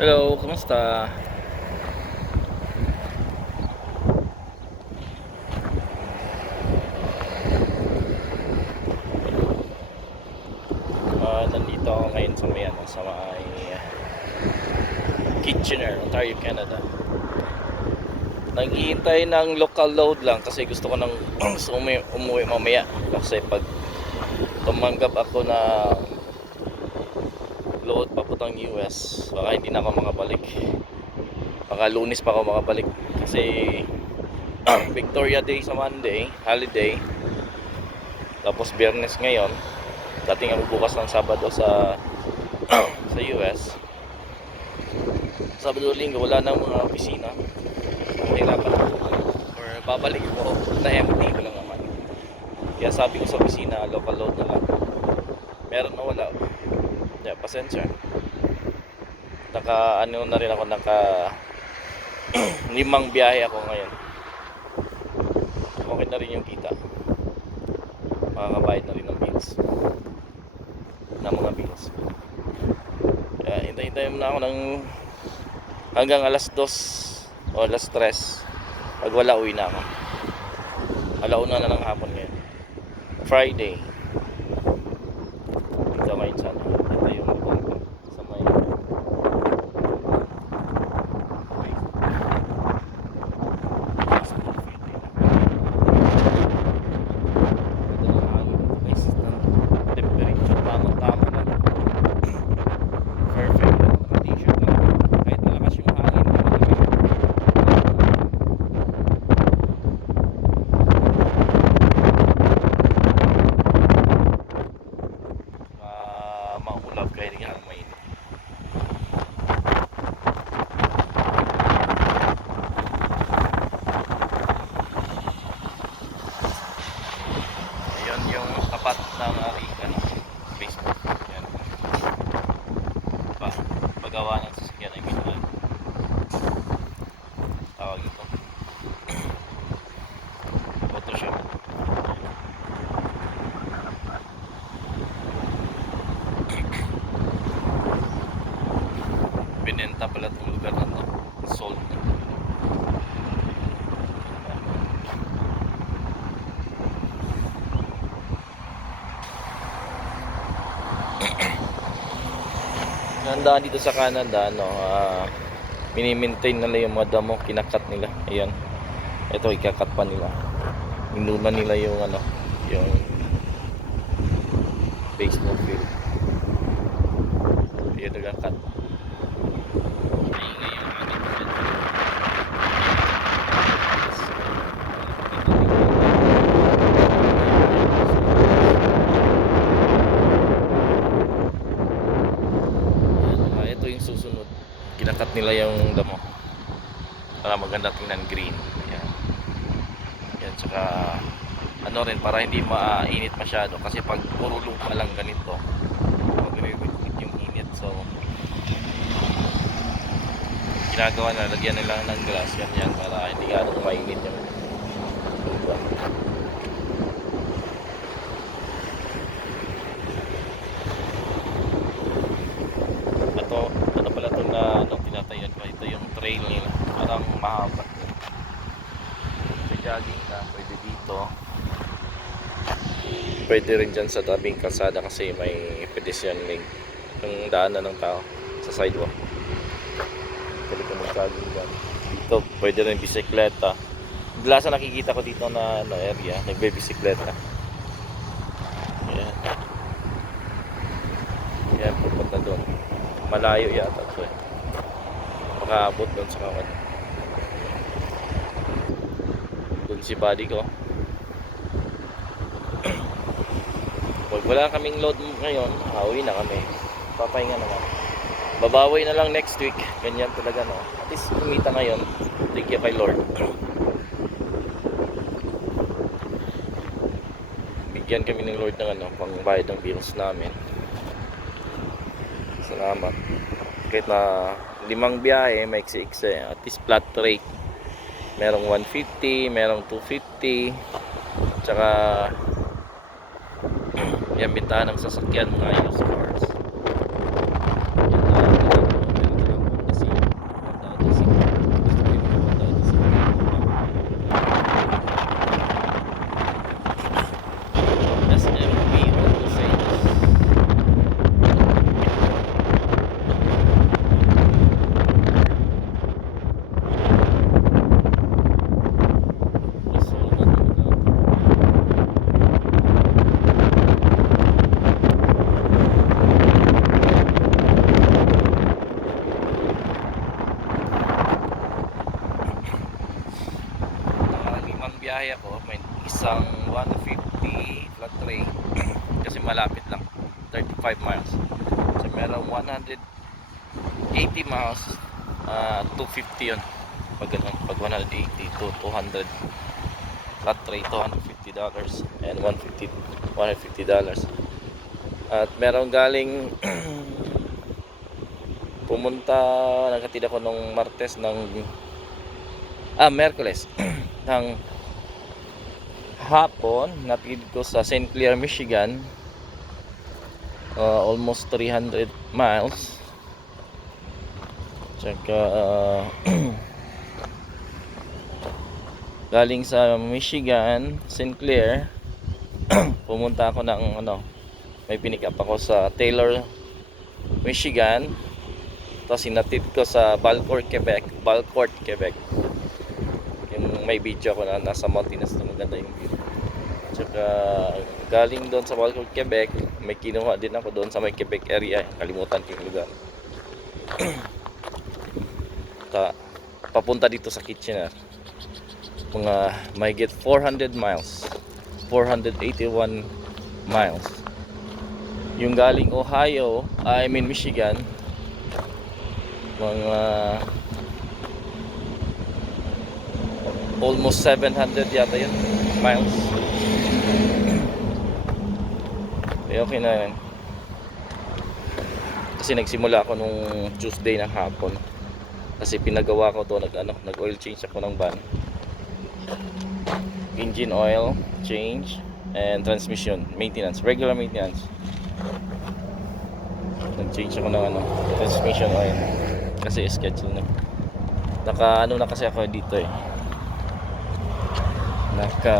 Hello, kumusta? Nandito ako ngayon sa may Kitchener, Ontario, Canada. Naghihintay ng local load lang kasi gusto ko nang umuwi mamaya. Kasi pag tumanggap ako na load papuntang US, baka hindi na ako makabalik. Baka Lunes pa ako makabalik. Kasi Victoria Day sa Monday, holiday. Tapos Biyernes ngayon. Dating ako bukas ng Sabado sa sa US. Sabado Linggo wala nang mga opisina. Mahirapan ako or babalik ko na empty ko lang naman. Kaya sabi ko sa opisina, local load na lang. Meron na wala. Yeah, pasensya. Naka ano na rin ako, naka 5 biyahe ako ngayon. Okay na rin yung kita. Makakabayad na rin ng bills. Ng mga bills. Kaya hintay-hintayin na ako ng hanggang alas 2 o alas 3. Pag wala, uwi na ako. Alauna na ng hapon ngayon. Friday. Dito ngayon sana. Ito yung motor ko. Sa may temperature. Tamang-tama lang. Perfect. Naka-t-shirt lang. Kahit malakas yung hangin. Maulap kahit nga may ayun yung tapat ng aking Facebook. Yan. Pagawa ng sasakyan ay minsan tawag ito Photoshop. Binenta pala itong lugar na to. Sold na. Nandaan dito sa Canada, mini-maintain nila yung mga damo, kinakat nila. Ayan. Ito ikakat pa nila. Inuna nila yung yung baseball field. Ayan, nagakat. Ito yung susunod. Kinakat nila yung damo para maganda tingnan, green. Ayan. Yan, tsaka ano rin, para hindi mainit masyado kasi pag puro lupa lang ganito, magre-repeat yung init. So ginagawa na, lagyan nila ng glass yan para hindi ganun mainit yung lupa. Ito, ano pala ito na tinatayan ko, ito yung trail nila, parang mahaba. Sa jogging ka, pwede dito, pwede rin dyan sa tabing kalsada kasi may pedestrian lane yung daanan ng tao sa sidewalk. Pwede ka mag-jogging dyan. Dito pwede rin bisikleta. Kadalasan nakikita ko dito na area, nagbe-bisikleta. Ayan. Ayan, pupunta doon. Malayo yata ito eh. Makaabot doon sa kawan. Doon si buddy ko. Pag wala kaming load ngayon, uwi na kami. Papahinga naman. Babawi na lang next week. Ganyan talaga, no. At least kumita ngayon. Thank you kay Lord. Bigyan kami ng Lord ng pangbayad ng bills namin. Salamat. Kahit na 5 biyahe, may iksi-iksi. At least flat rate. Merong 150, merong 250. Tsaka yan, bintahan ng sasakyan, mga used cars. Yan, meron lang 80 miles, 250 yun. Pag ganun, pag 180 to 200 flat rate, $250 and 150 $150. At meron galing pumunta, naghatid ako nung Martes ng Merkules ng hapon, natid ko sa St. Clair, Michigan, almost 300 miles. Tsaka galing sa Michigan, St. Clair, pumunta ako ng may pinick up ako sa Taylor, Michigan. Tapos sinatid ko sa Valcourt, Quebec. Yung may video ko na nasa mountainous na maganda yung view. Tsaka galing doon sa Valcourt, Quebec, may kinuha din ako doon sa may Quebec area. Kalimutan ko yung lugar. Papunta dito sa Kitchener. Mga mahigit 400 miles. 481 miles. Yung galing Ohio, Michigan, mga almost 700 yata yun miles. Okay na yan. Kasi nagsimula ako nung Tuesday ng hapon. Kasi pinagawa ko to, nag oil change ako ng van. Engine oil change and transmission maintenance, regular maintenance. Nag-change ako ng transmission oil kasi schedule na. Na kasi ako dito naka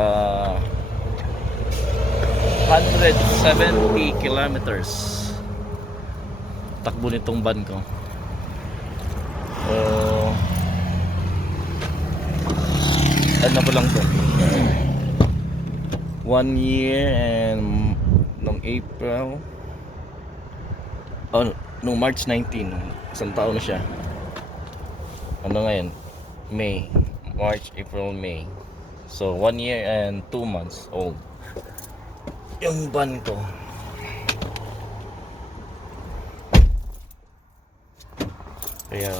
170 kilometers takbo nitong van ko. Ano ko lang to, 1 year and nung April, nung March 19, isang taon na siya. Ngayon, May, March, April, May, so 1 year and 2 months old yung van ko. Kaya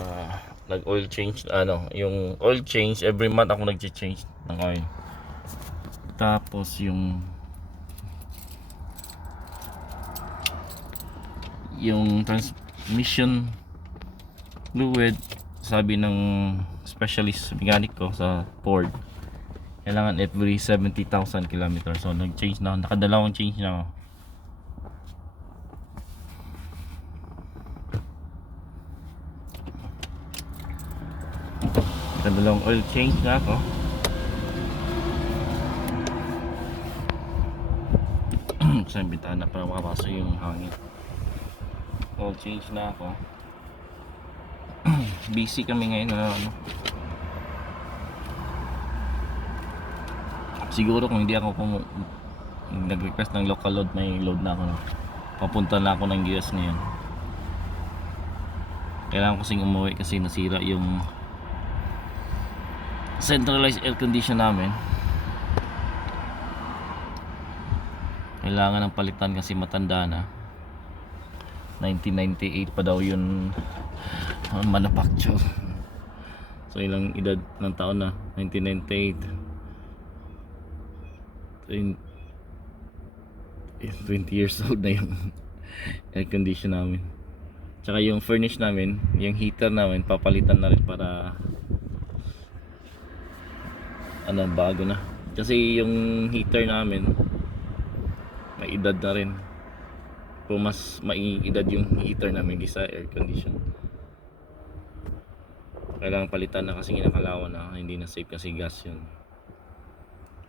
nag oil change, yung oil change every month ako nag-change ng oil. Tapos yung transmission fluid, sabi ng specialist mechanic ko sa Ford, kailangan every 70,000 kilometers. So nag-change na, nakadalawang change na ako. Nakadalawang oil change na ako. Kasi bintana para makapasok yung hangin. Oil change na ako. Busy kami ngayon siguro kung hindi ako nag-request ng local load, may load na ako. Papunta na ako ng US ngayon. Kailangan ko kasing umuwi kasi nasira yung centralized air condition namin. Kailangan ng palitan kasi matanda na. 1998 pa daw yun manufacture. So ilang edad ng taon na? 1998. 20 years old na yung air condition namin. Tsaka yung furnace namin, yung heater namin, papalitan na rin para bago na. Kasi yung heater namin may edad na rin. Kung mas maiedad yung heater namin kaysa air condition, kailangan palitan na kasi kinakalawan na, hindi na safe kasi gas yun.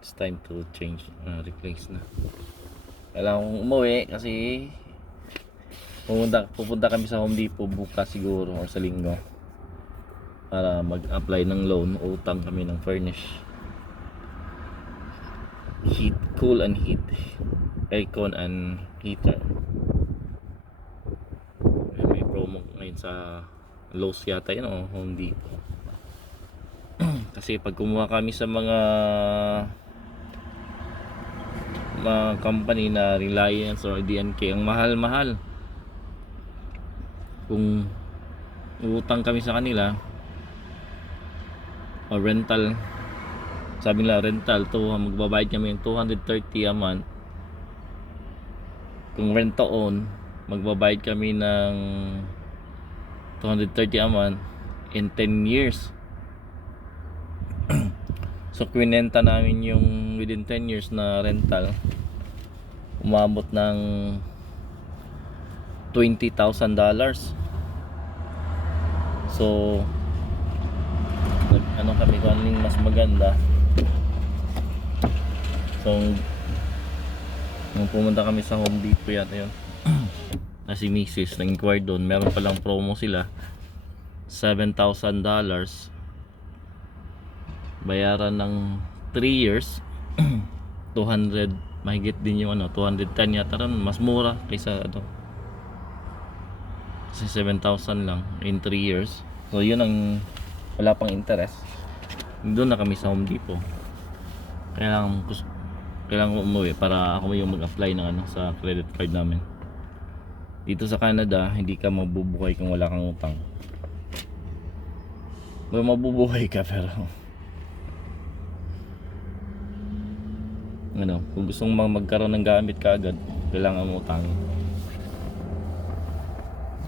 It's time to change, replace na. Kailangan kong umuwi kasi pupunta kami sa Home Depot bukas siguro or sa linggo para mag-apply ng loan. Utang kami ng furnish, heat, cool and heat, aircon and heater. May promo ngayon sa Lowe's yata yun o Home Depot. Kasi pag kumuha kami sa mga company na Reliance or DNK, ang mahal-mahal. Kung utang kami sa kanila o rental. Sabi nila rental to, magbabayad kami ng 230 a month. Kung rent to own, magbabayad kami ng 230 a month in 10 years. So kwinenta namin yung within 10 years na rental, umabot ng $20,000. So ano kami kung anong mas maganda. So nung pumunta kami sa Home Depot yata yun na si Mrs. nag-inquire doon, meron palang promo sila, $7,000, bayaran ng 3 years 200, mahigit din yung 210 yata rin, mas mura kaysa kasi 7,000 lang in 3 years. So yun ang wala pang interest. Doon na kami sa Home Depot. Kailangan umuwi para ako yung mag-apply ng sa credit card namin. Dito sa Canada, hindi ka mabubuhay kung wala kang utang. Mabubuhay ka pero kung gusto mong magkaroon ng gamit kaagad, kailangan mo utangin.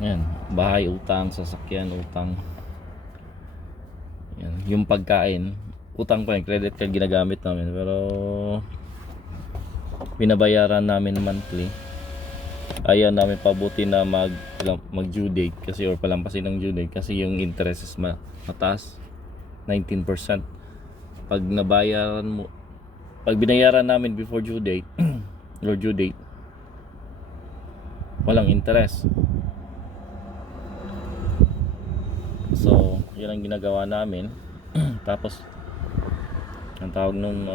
Yan, bahay utang, sasakyan utang. Yan, yung pagkain, utang pa yung credit card ginagamit namin, pero binabayaran namin monthly. Ayaw namin pabuti na mag due date kasi, or palampasin ng due date kasi yung interest is mataas, 19%. Pag binayaran namin before due date or due date, walang interest. So yun ang ginagawa namin. Tapos ang tawag nung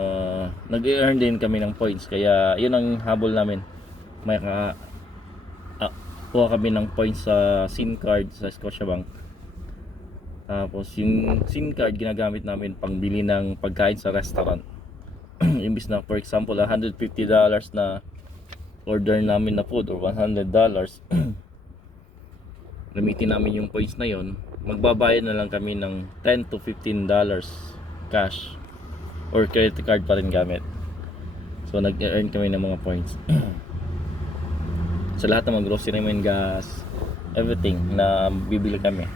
nag-earn din kami ng points, kaya yun ang habol namin. May kuha kami ng points sa SIM card sa Scotiabank. Tapos yung SIM card ginagamit namin pangbili ng pagkain sa restaurant. Imbis na for example $150 na order namin na food or $100, gamitin namin yung points na yon, magbabayad na lang kami ng $10 to $15 cash or credit card pa rin gamit. So nag-earn kami ng mga points sa lahat ng mga grocery namin, gas, everything na bibili kami.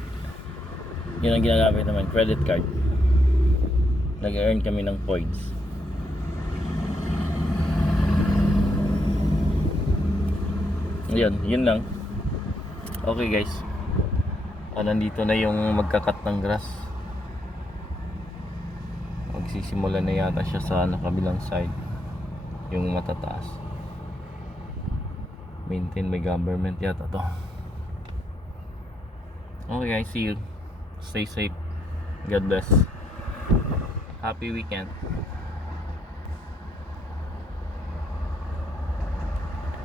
Yun ang ginagamit naman, credit card. Nag-earn kami ng points. Yun lang. Okay guys, nandito na yung magkakat ng grass. Magsisimula na yata siya sa kabilang side, yung matataas. Maintain by government yata to. Okay guys, see you. Stay safe. God bless. Happy weekend.